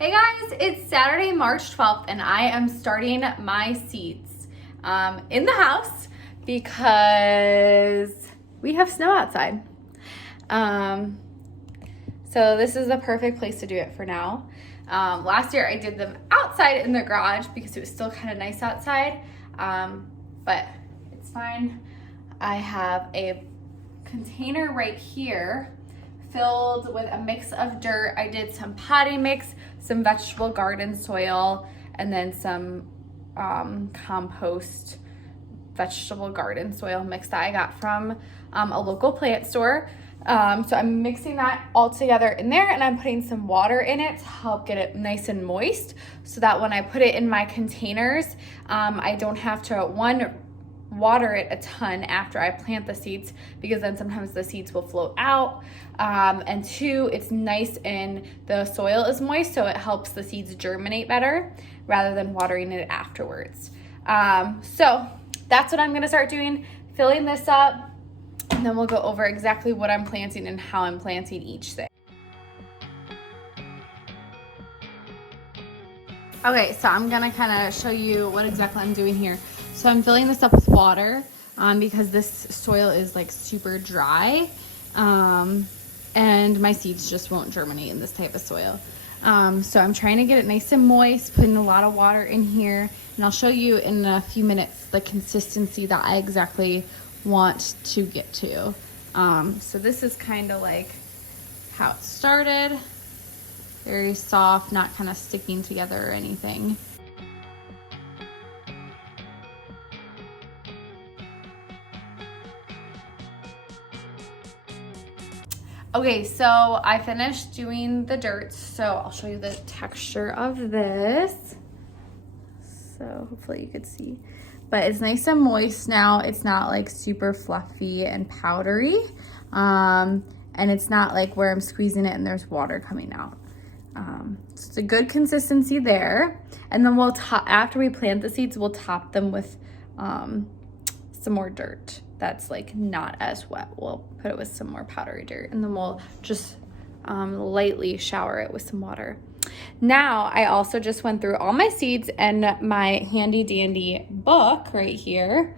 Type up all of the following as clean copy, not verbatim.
Hey guys, it's Saturday, March 12th, and I am starting my seeds in the house because we have snow outside. So this is the perfect place to do it for now. Last year I did them outside in the garage because it was still kind of nice outside, but it's fine. I have a container right here filled with a mix of dirt. I did some potting mix, some vegetable garden soil, and then some compost vegetable garden soil mix that I got from a local plant store. So I'm mixing that all together in there, and I'm putting some water in it to help get it nice and moist so that when I put it in my containers, I don't have to, water it a ton after I plant the seeds, because then sometimes the seeds will float out, and two, it's nice and the soil is moist, so it helps the seeds germinate better rather than watering it afterwards. So that's what I'm gonna start doing, filling this up, and then we'll go over exactly what I'm planting and how I'm planting each thing. Okay, so I'm gonna kind of show you what exactly I'm doing here. So I'm filling this up with water because this soil is like super dry, and my seeds just won't germinate in this type of soil. So I'm trying to get it nice and moist, putting a lot of water in here, and I'll show you in a few minutes the consistency that I exactly want to get to. So this is kind of like how it started. Very soft, not kind of sticking together or anything. Okay, so I finished doing the dirt, so I'll show you the texture of this. So hopefully you could see, but it's nice and moist now. It's not like super fluffy and powdery, and it's not like where I'm squeezing it and there's water coming out. So it's a good consistency there. And then we'll after we plant the seeds, we'll top them with some more dirt that's like not as wet. We'll put it with some more powdery dirt, and then we'll just lightly shower it with some water. Now I also just went through all my seeds and my handy dandy book right here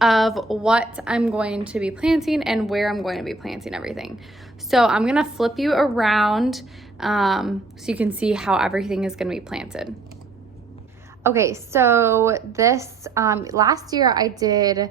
of what I'm going to be planting and where I'm going to be planting everything. So I'm gonna flip you around so you can see how everything is gonna be planted. Okay, so this last year I did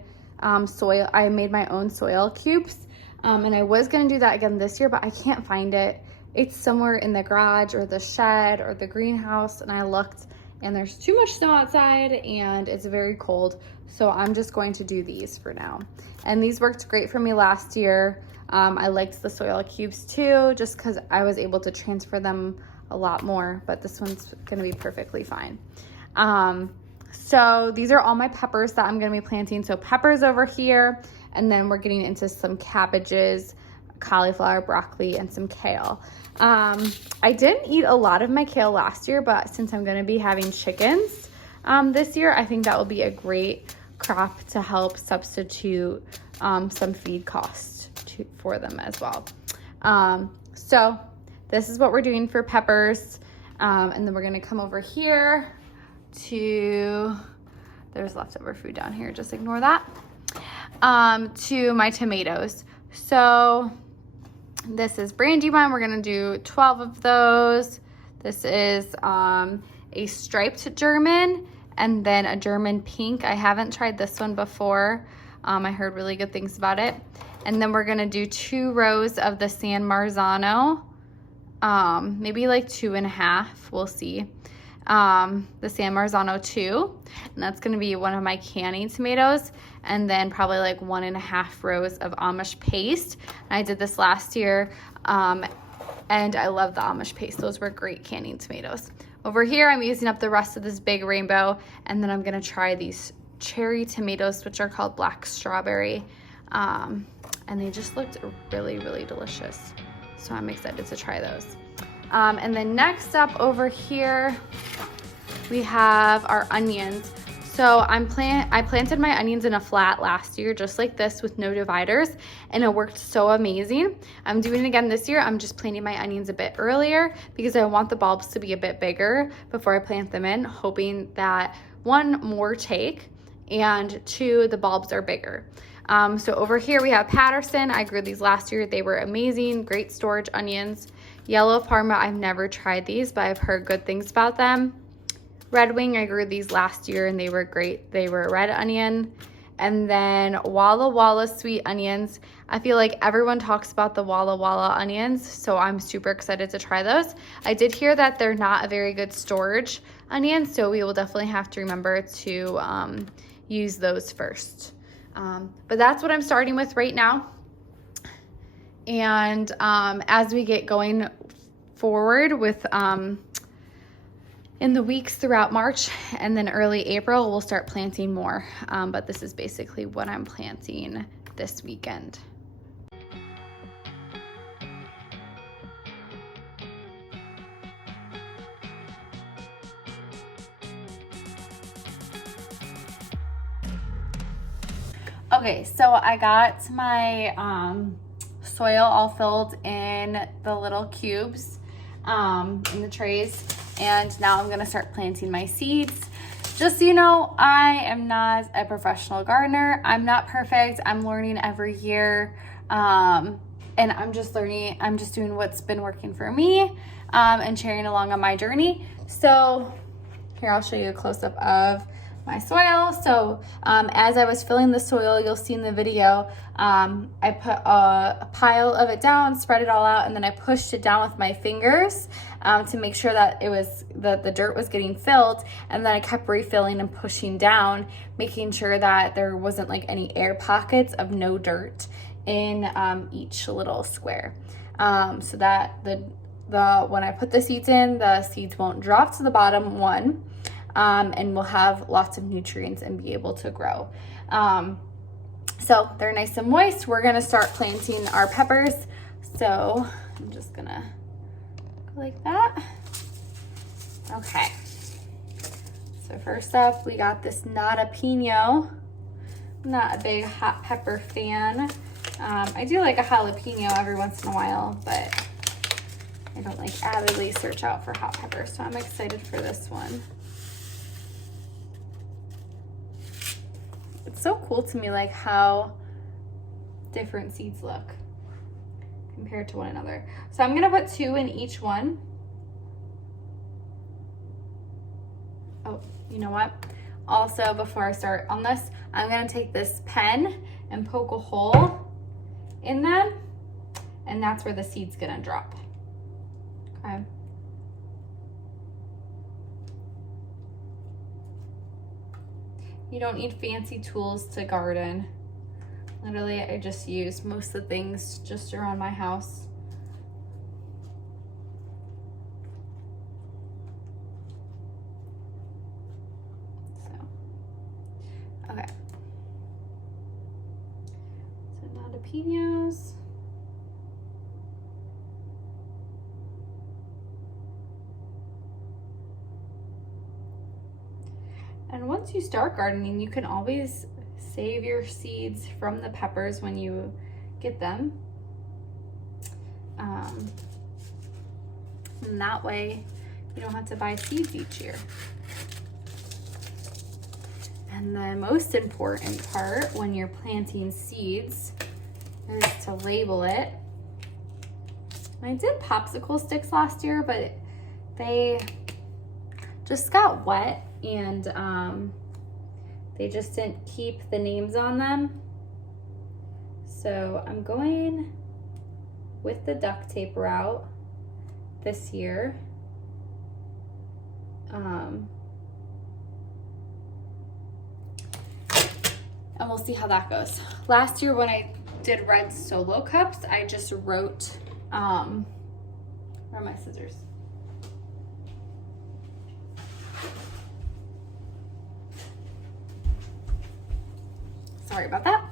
soil. I made my own soil cubes, and I was gonna do that again this year, but I can't find it. It's somewhere in the garage or the shed or the greenhouse, and I looked and there's too much snow outside and it's very cold, so I'm just going to do these for now. And these worked great for me last year. I liked the soil cubes too, just because I was able to transfer them a lot more, but this one's gonna be perfectly fine. So these are all my peppers that I'm gonna be planting. So peppers over here, and then we're getting into some cabbages, cauliflower, broccoli, and some kale. I didn't eat a lot of my kale last year, but since I'm gonna be having chickens this year, I think that will be a great crop to help substitute some feed costs for them as well. So this is what we're doing for peppers, and then we're gonna come over here to, there's leftover food down here, just ignore that, to my tomatoes. So this is Brandywine. We're gonna do 12 of those. This is a striped German and then a German pink. I haven't tried this one before. I heard really good things about it. And then we're gonna do 2 rows of the San Marzano, maybe like 2.5, we'll see. The San Marzano 2, and that's gonna be one of my canning tomatoes, and then probably like 1.5 rows of Amish paste. I did this last year, and I love the Amish paste. Those were great canning tomatoes. Over here, I'm using up the rest of this big rainbow, and then I'm gonna try these cherry tomatoes, which are called black strawberry, and they just looked really, really delicious. So I'm excited to try those. And then next up over here, we have our onions. So I planted my onions in a flat last year, just like this, with no dividers, and it worked so amazing. I'm doing it again this year. I'm just planting my onions a bit earlier because I want the bulbs to be a bit bigger before I plant them in, hoping that one, more take, and two, the bulbs are bigger. So over here we have Patterson. I grew these last year. They were amazing, great storage onions. Yellow Parma, I've never tried these, but I've heard good things about them. Red Wing, I grew these last year and they were great. They were a red onion. And then Walla Walla sweet onions. I feel like everyone talks about the Walla Walla onions, so I'm super excited to try those. I did hear that they're not a very good storage onion, so we will definitely have to remember to use those first. But that's what I'm starting with right now. And as we get going forward with in the weeks throughout March and then early April, we'll start planting more. But this is basically what I'm planting this weekend. Okay, so I got my soil all filled in the little cubes in the trays. And now I'm gonna start planting my seeds. Just so you know, I am not a professional gardener. I'm not perfect. I'm learning every year. And I'm just learning, I'm just doing what's been working for me and sharing along on my journey. So here, I'll show you a close-up of my soil. So as I was filling the soil, you'll see in the video, I put a pile of it down, spread it all out, and then I pushed it down with my fingers to make sure that it was the dirt was getting filled. And then I kept refilling and pushing down, making sure that there wasn't like any air pockets of no dirt in each little square, so that when I put the seeds in, the seeds won't drop to the bottom, one. And we'll have lots of nutrients and be able to grow. So they're nice and moist. We're gonna start planting our peppers. So I'm just gonna go like that. Okay. So first up, we got this Nada Pino. I'm not a big hot pepper fan. I do like a jalapeno every once in a while, but I don't like avidly search out for hot peppers. So I'm excited for this one. It's so cool to me, like how different seeds look compared to one another. So I'm gonna put 2 in each one. Oh, you know what? Also, before I start on this, I'm gonna take this pen and poke a hole in them, and that's where the seed's gonna drop. Okay. You don't need fancy tools to garden. Literally, I just use most of the things just around my house. So, okay. So Nada Pinos. And once you start gardening, you can always save your seeds from the peppers when you get them. And that way you don't have to buy seeds each year. And the most important part when you're planting seeds is to label it. I did popsicle sticks last year, but they just got wet and they just didn't keep the names on them. So I'm going with the duct tape route this year. And we'll see how that goes. Last year when I did red solo cups, I just wrote, where are my scissors? Sorry about that.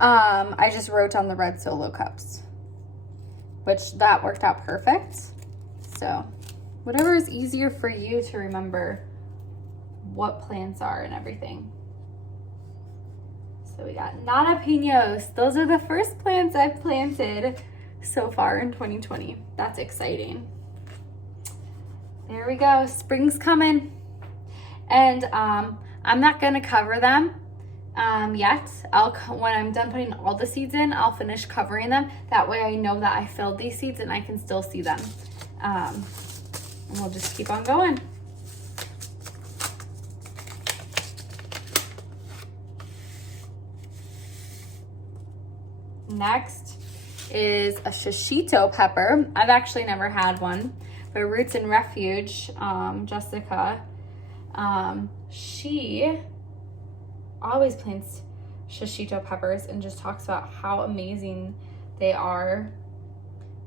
I just wrote on the red solo cups, which that worked out perfect. So whatever is easier for you to remember what plants are and everything. So we got Nana Pinos. Those are the first plants I've planted so far in 2020. That's exciting. There we go, spring's coming. And I'm not gonna cover them yet. When I'm done putting all the seeds in, I'll finish covering them. That way I know that I filled these seeds and I can still see them. And we'll just keep on going. Next is a shishito pepper. I've actually never had one, but Roots and Refuge, Jessica, she always plants shishito peppers and just talks about how amazing they are.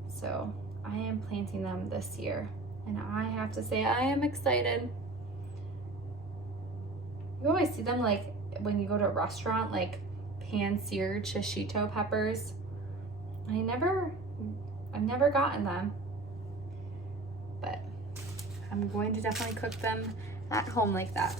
So I am planting them this year, and I have to say I am excited. You always see them like when you go to a restaurant, like pan-seared shishito peppers. I've never gotten them, but I'm going to definitely cook them at home like that.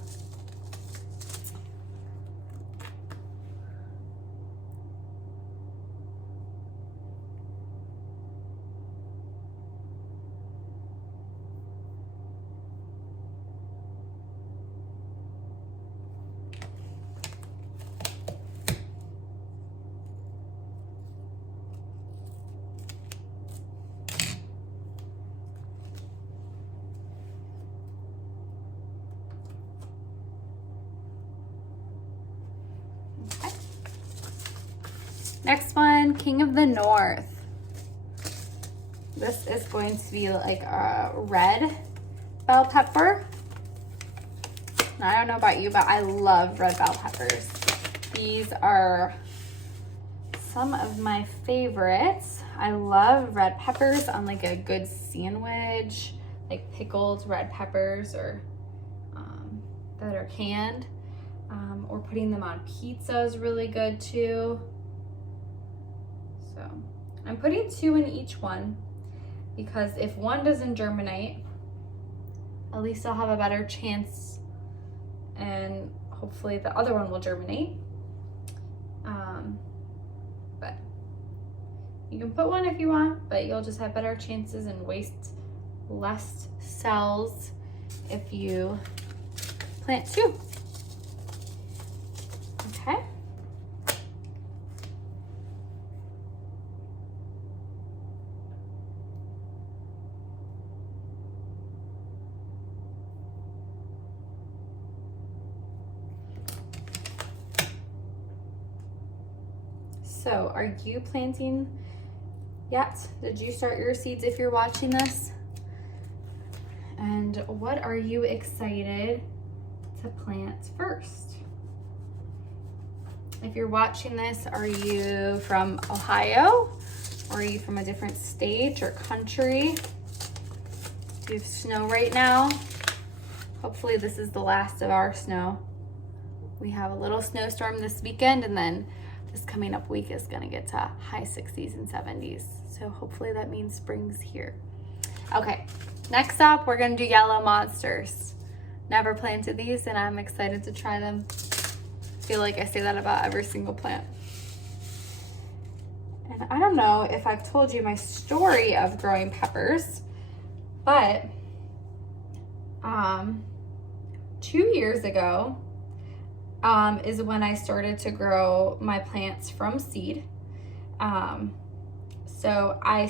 Next one, King of the North. This is going to be like a red bell pepper. I don't know about you, but I love red bell peppers. These are some of my favorites. I love red peppers on like a good sandwich, like pickled red peppers or that are canned, or putting them on pizza is really good too. So I'm putting 2 in each one because if one doesn't germinate, at least I'll have a better chance and hopefully the other one will germinate. But you can put one if you want, but you'll just have better chances and waste less cells if you plant 2. Okay. So, are you planting yet? Did you start your seeds if you're watching this? And what are you excited to plant first? If you're watching this, are you from Ohio? Or are you from a different state or country? Do you have snow right now? Hopefully this is the last of our snow. We have a little snowstorm this weekend, and then this coming up week is gonna get to high 60s and 70s. So hopefully that means spring's here. Okay, next up, we're gonna do yellow monsters. Never planted these and I'm excited to try them. I feel like I say that about every single plant. And I don't know if I've told you my story of growing peppers, but 2 years ago, is when I started to grow my plants from seed. So I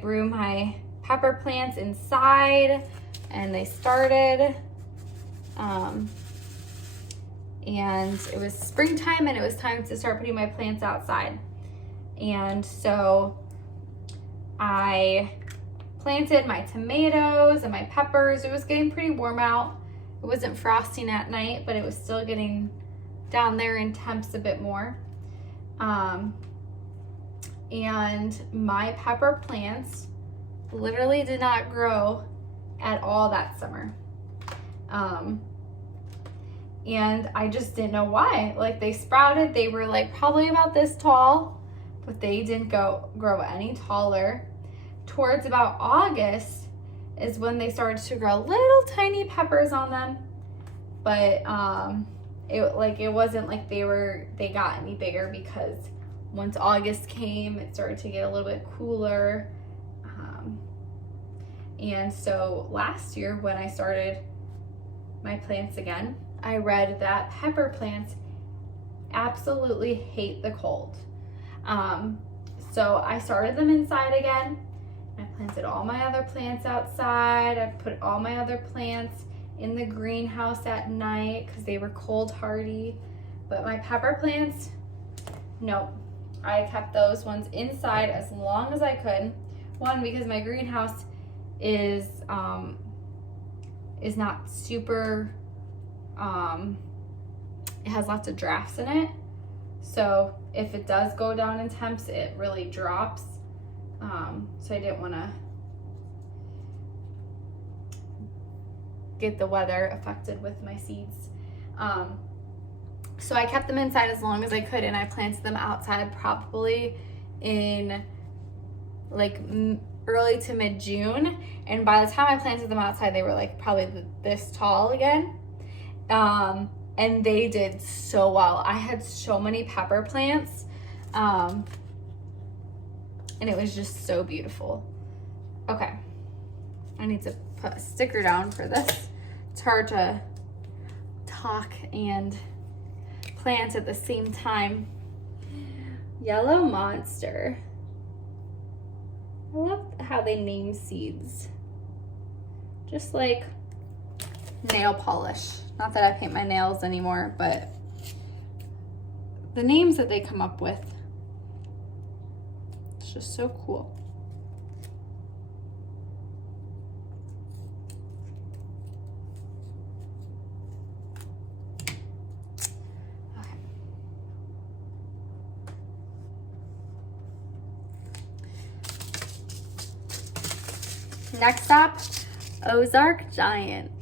grew my pepper plants inside and they started, and it was springtime and it was time to start putting my plants outside. And so I planted my tomatoes and my peppers. It was getting pretty warm out. It wasn't frosting at night, but it was still getting down there in temps a bit more. And my pepper plants literally did not grow at all that summer. And I just didn't know why. Like, they sprouted, they were like probably about this tall, but they didn't grow any taller. Towards about August is when they started to grow little tiny peppers on them. but it wasn't like they got any bigger, because once August came, it started to get a little bit cooler. And so last year when I started my plants again, I read that pepper plants absolutely hate the cold. So I started them inside again. I planted all my other plants outside. I put all my other plants in the greenhouse at night because they were cold hardy. But my pepper plants, no, I kept those ones inside as long as I could. One, because my greenhouse is not super, it has lots of drafts in it. So if it does go down in temps, it really drops. So I didn't want to get the weather affected with my seeds. So I kept them inside as long as I could, and I planted them outside probably in like early to mid-June. And by the time I planted them outside, they were like probably this tall again. And they did so well. I had so many pepper plants, and it was just so beautiful. Okay, I need to put a sticker down for this. It's hard to talk and plant at the same time. Yellow Monster. I love how they name seeds. Just like nail polish. Not that I paint my nails anymore, but the names that they come up with, it's just so cool. Okay. Next up, Ozark Giant.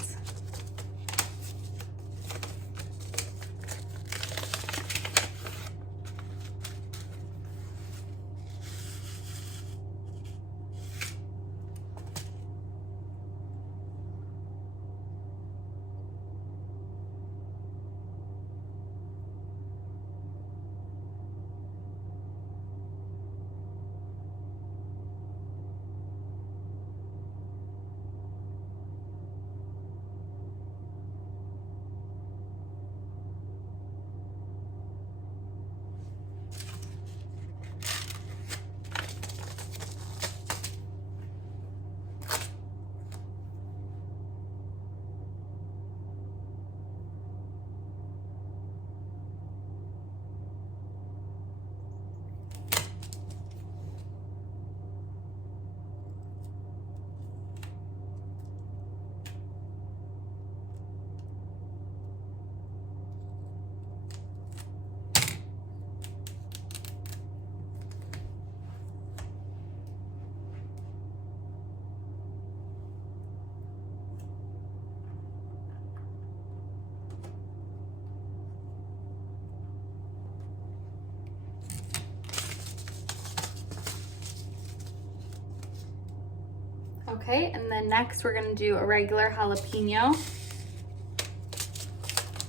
Okay, and then next we're gonna do a regular jalapeno.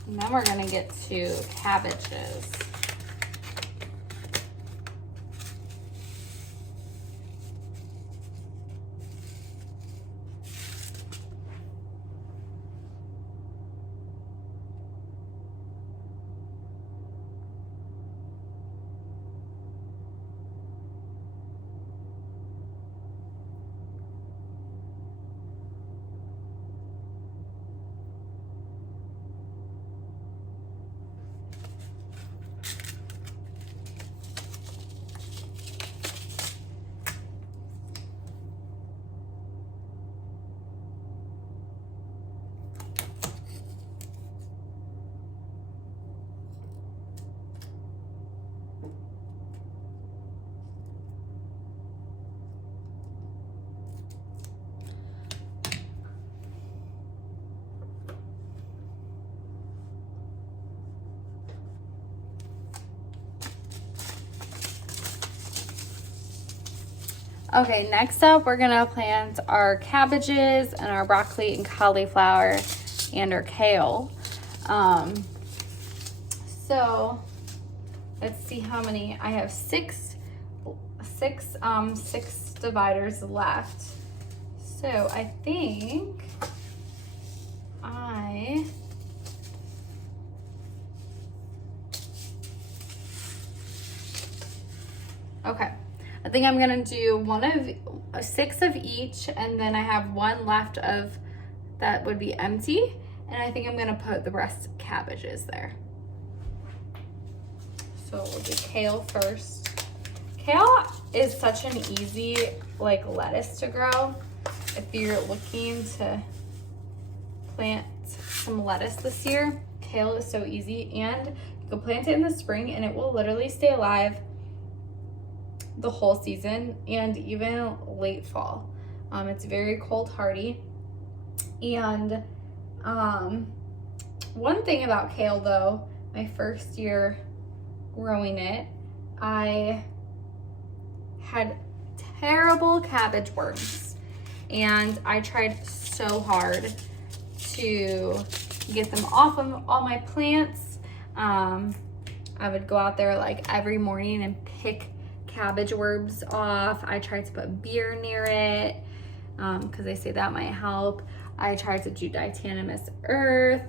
And then we're gonna get to cabbages. Okay, next up we're gonna plant our cabbages and our broccoli and cauliflower and our kale. So let's see how many. I have six dividers left. So I think okay. I think I'm gonna do 6 of each, and then I have one left of that would be empty, and I think I'm gonna put the rest cabbages there. So we'll do kale first. Kale is such an easy like lettuce to grow. If you're looking to plant some lettuce this year, kale is so easy, and you can plant it in the spring and it will literally stay alive the whole season and even late fall. It's very cold hardy. And one thing about kale though, my first year growing it, I had terrible cabbage worms, and I tried so hard to get them off of all my plants. I would go out there like every morning and pick cabbage worms off. I tried to put beer near it because they say that might help. I tried to do diatomaceous earth.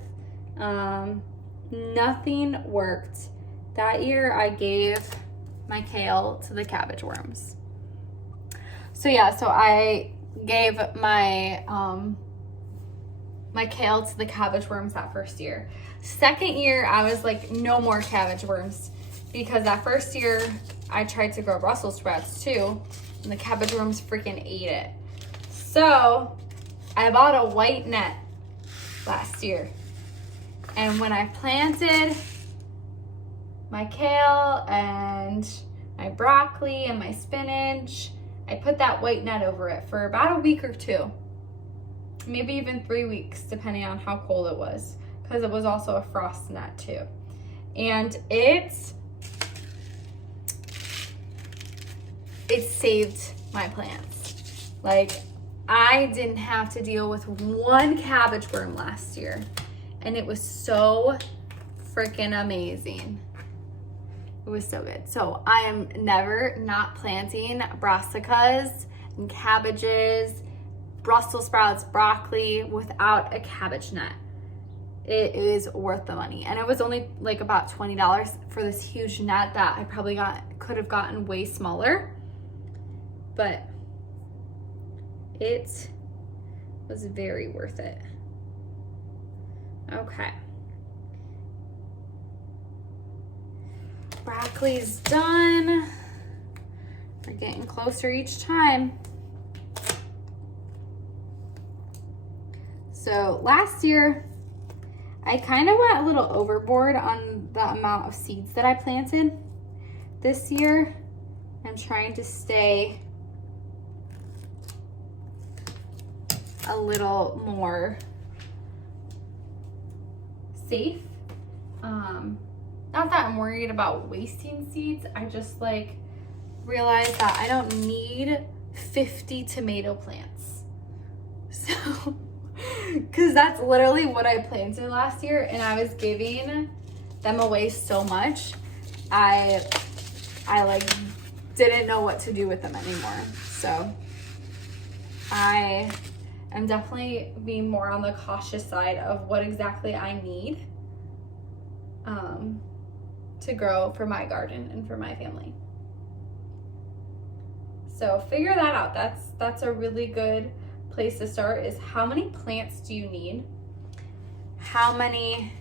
Nothing worked. That year I gave my kale to the cabbage worms. So yeah, so I gave my my kale to the cabbage worms that first year. Second year, I was like, no more cabbage worms, because that first year I tried to grow Brussels sprouts too, and the cabbage worms freaking ate it. So I bought a white net last year, and when I planted my kale and my broccoli and my spinach, I put that white net over it for about a week or 2, maybe even 3 weeks, depending on how cold it was, because it was also a frost net too. And it saved my plants. Like, I didn't have to deal with one cabbage worm last year, and it was so freaking amazing. It was so good. So I am never not planting brassicas and cabbages, Brussels sprouts, broccoli without a cabbage net. It is worth the money. And it was only like about $20 for this huge net that I probably could have gotten way smaller. But it was very worth it. Okay. Broccoli's done. We're getting closer each time. So last year, I kind of went a little overboard on the amount of seeds that I planted. This year, I'm trying to stay a little more safe. Not that I'm worried about wasting seeds. I just like realized that I don't need 50 tomato plants. So, because that's literally what I planted last year, and I was giving them away so much. I like didn't know what to do with them anymore. So I am definitely being more on the cautious side of what exactly I need to grow for my garden and for my family. So figure that out. That's a really good place to start, is how many plants do you need? How many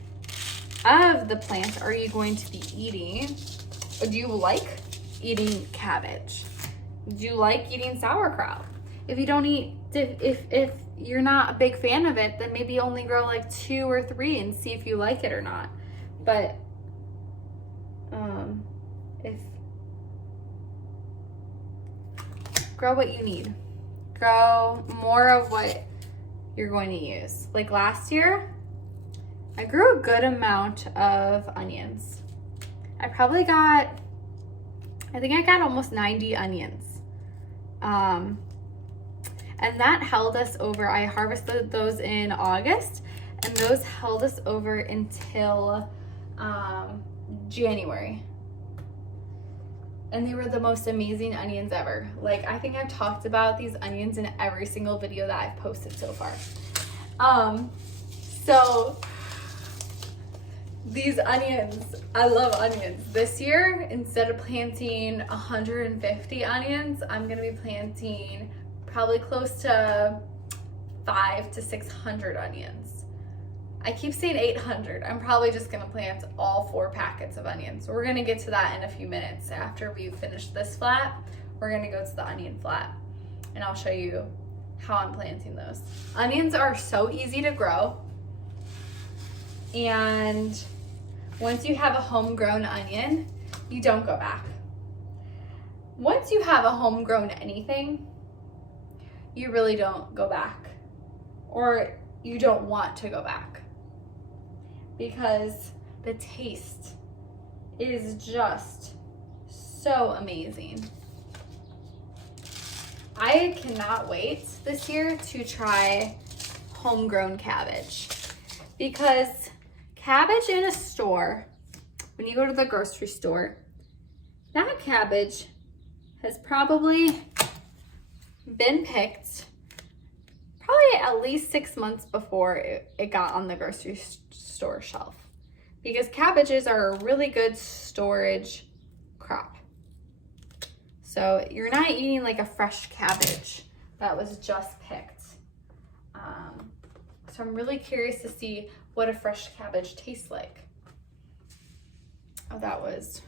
of the plants are you going to be eating? Do you like eating cabbage? Do you like eating sauerkraut? If you don't eat, if you're not a big fan of it, then maybe only grow like 2 or 3 and see if you like it or not. But if grow what you need, grow more of what you're going to use. Like last year, I grew a good amount of onions. I think I got almost 90 onions. And that held us over. I harvested those in August, and those held us over until January. And they were the most amazing onions ever. Like, I think I've talked about these onions in every single video that I've posted so far. So these onions, I love onions. This year, instead of planting 150 onions, I'm gonna be planting probably close to 500 to 600 onions. I keep saying 800. I'm probably just gonna plant all 4 packets of onions. We're gonna get to that in a few minutes. After we finish this flat, we're gonna go to the onion flat, and I'll show you how I'm planting those. Onions are so easy to grow, and once you have a homegrown onion, you don't go back. Once you have a homegrown anything, you really don't go back, or you don't want to go back, because the taste is just so amazing. I cannot wait this year to try homegrown cabbage, because cabbage in a store, when you go to the grocery store, that cabbage has probably been picked probably at least 6 months before it got on the grocery store shelf, because cabbages are a really good storage crop. So you're not eating like a fresh cabbage that was just picked. So I'm really curious to see what a fresh cabbage tastes like. Oh, that was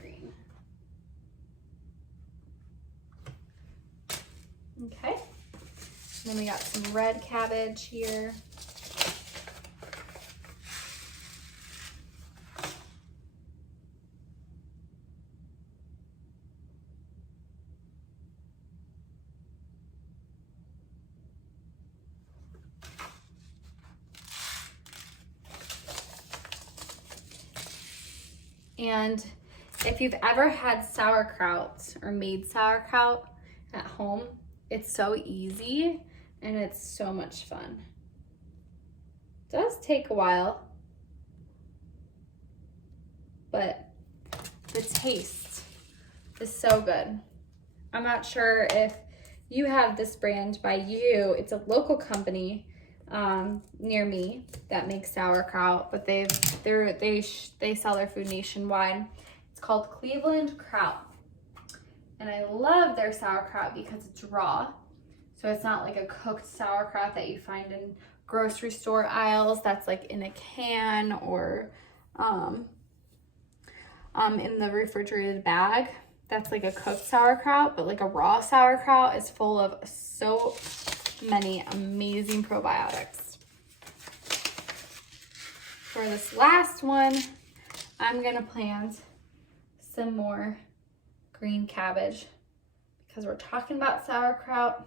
green. Okay. And then we got some red cabbage here. And if you've ever had sauerkraut or made sauerkraut at home, it's so easy and it's so much fun. It does take a while, but the taste is so good. I'm not sure if you have this brand by you. It's a local company near me that makes sauerkraut, but they sell their food nationwide. It's called Cleveland Kraut, and I love their sauerkraut because it's raw, so it's not like a cooked sauerkraut that you find in grocery store aisles that's like in a can or in the refrigerated bag. That's like a cooked sauerkraut, but like a raw sauerkraut is full of so many amazing probiotics. For this last one, I'm gonna plant some more green cabbage because we're talking about sauerkraut,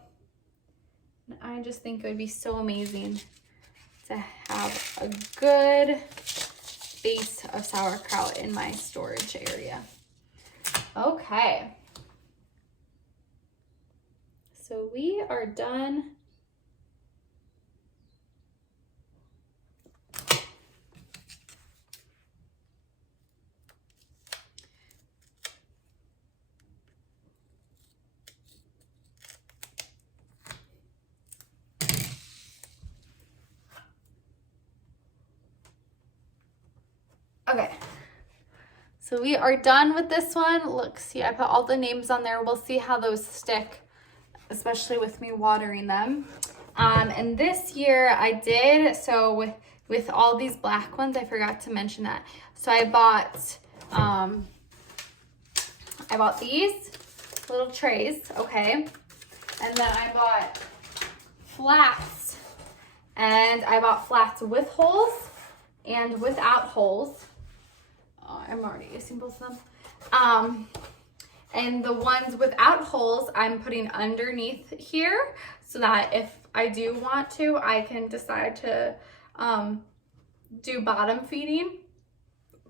and I just think it would be so amazing to have a good base of sauerkraut in my storage area. Okay, so we are done. Okay, so we are done with this one. Look, see, I put all the names on there. We'll see how those stick, especially with me watering them. And this year I did, so with all these black ones, I forgot to mention that. So I bought these little trays, okay? And then I bought flats, and I bought flats with holes and without holes. I'm already using both of them. And the ones without holes, I'm putting underneath here so that if I do want to, I can decide to do bottom feeding,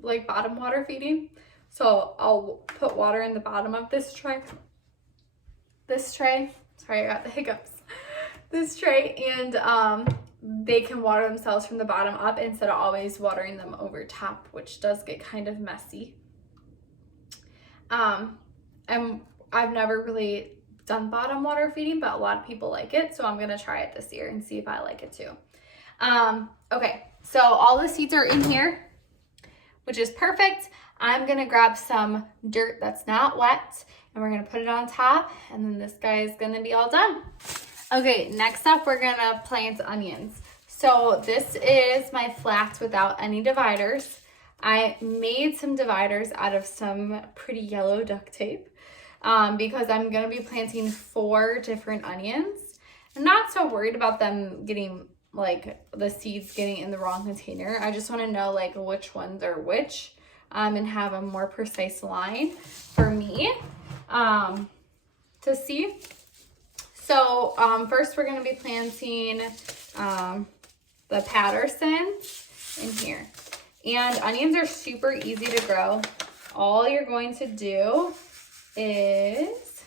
like bottom water feeding. So I'll put water in the bottom of this tray. Sorry, I got the hiccups. This tray, and they can water themselves from the bottom up instead of always watering them over top, which does get kind of messy. And I've never really done bottom water feeding, but a lot of people like it, so I'm gonna try it this year and see if I like it too. Okay, so all the seeds are in here, which is perfect. I'm gonna grab some dirt that's not wet, and we're gonna put it on top, and then this guy is gonna be all done. Okay, next up, we're gonna plant onions. So this is my flats without any dividers. I made some dividers out of some pretty yellow duct tape because I'm gonna be planting 4 different onions. I'm not so worried about them getting, like, the seeds getting in the wrong container. I just wanna know, like, which ones are which and have a more precise line for me to see. So first we're gonna be planting the Patterson in here. And onions are super easy to grow. All you're going to do is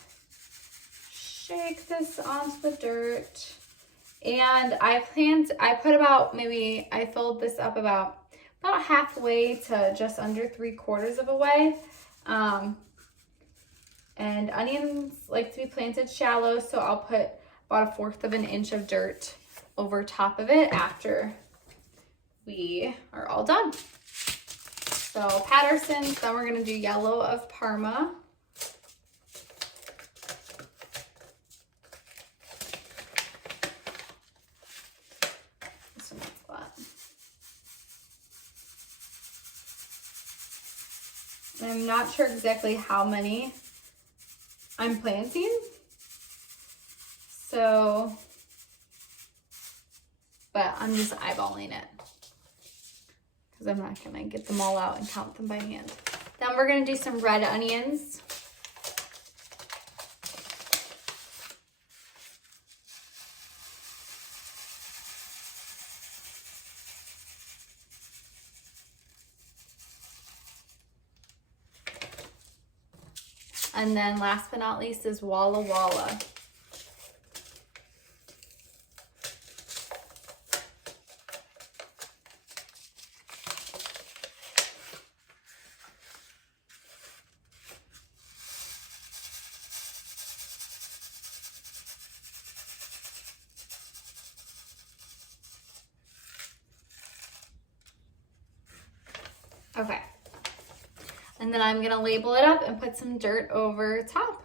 shake this onto the dirt. And I filled this up about halfway to just under 3/4 of a way. And onions like to be planted shallow, so I'll put about 1/4 of an inch of dirt over top of it after we are all done. So Patterson's, then we're gonna do yellow of Parma. This one looks flat. And I'm not sure exactly how many I'm planting. So, but I'm just eyeballing it because I'm not gonna get them all out and count them by hand. Then we're gonna do some red onions. And then last but not least is Walla Walla. Okay. And then I'm gonna label it up and put some dirt over top.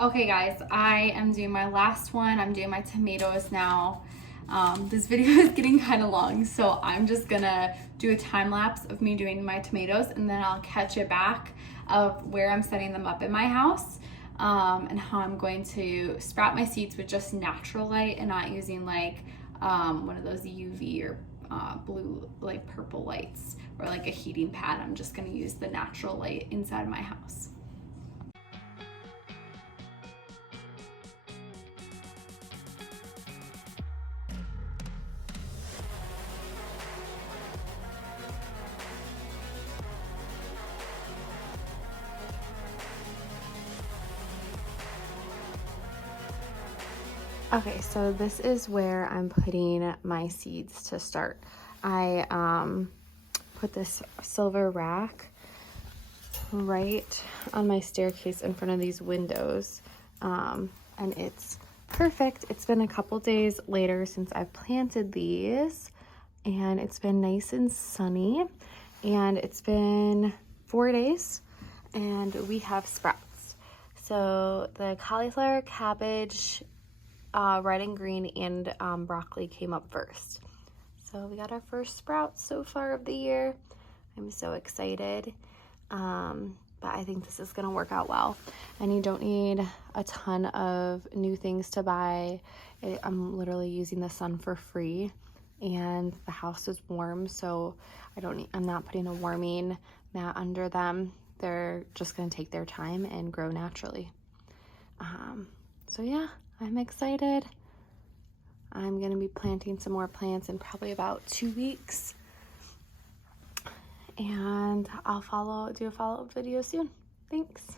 Okay guys, I am doing my last one. I'm doing my tomatoes now. This video is getting kind of long, so I'm just gonna do a time lapse of me doing my tomatoes, and then I'll catch it back of where I'm setting them up in my house and how I'm going to sprout my seeds with just natural light and not using like one of those UV or blue, like purple lights or like a heating pad. I'm just gonna use the natural light inside my house. Okay, so this is where I'm putting my seeds to start. I put this silver rack right on my staircase in front of these windows, and it's perfect. It's been a couple days later since I've planted these, and it's been nice and sunny, and it's been 4 days, and we have sprouts. So the cauliflower, cabbage, red and green, and broccoli came up first. So we got our first sprouts so far of the year. I'm so excited. But I think this is gonna work out well. And you don't need a ton of new things to buy. I'm literally using the sun for free, and the house is warm, so I'm not putting a warming mat under them. They're just gonna take their time and grow naturally. So yeah, I'm excited. I'm gonna be planting some more plants in probably about 2 weeks. And I'll do a follow-up video soon. Thanks.